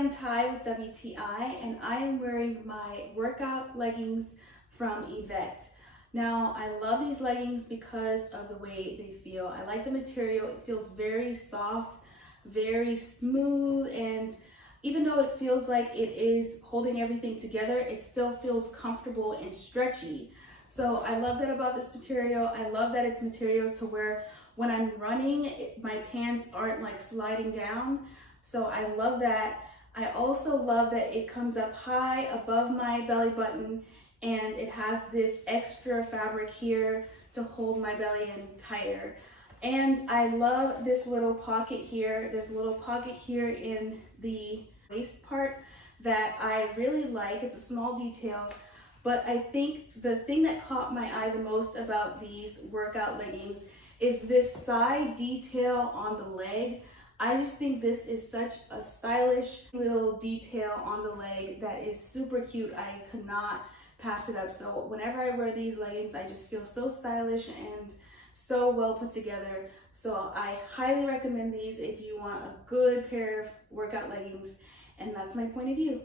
am Ty with WTI, and I am wearing my workout leggings from Yvette. Now, I love these leggings because of the way they feel. I like the material. It feels very soft, very smooth, and even though it feels like it is holding everything together, it still feels comfortable and stretchy. So I love that about this material. I love that it's materials to where when I'm running, my pants aren't like sliding down. So I love that. I also love that it comes up high above my belly button, and it has this extra fabric here to hold my belly in tighter. And I love this little pocket here. There's a little pocket here in the waist part that I really like. It's a small detail, but I think the thing that caught my eye the most about these workout leggings is this side detail on the leg. I just think this is such a stylish little detail on the leg that is super cute. I could not pass it up. So whenever I wear these leggings, I just feel so stylish and so well put together. So I highly recommend these if you want a good pair of workout leggings, and that's my point of view.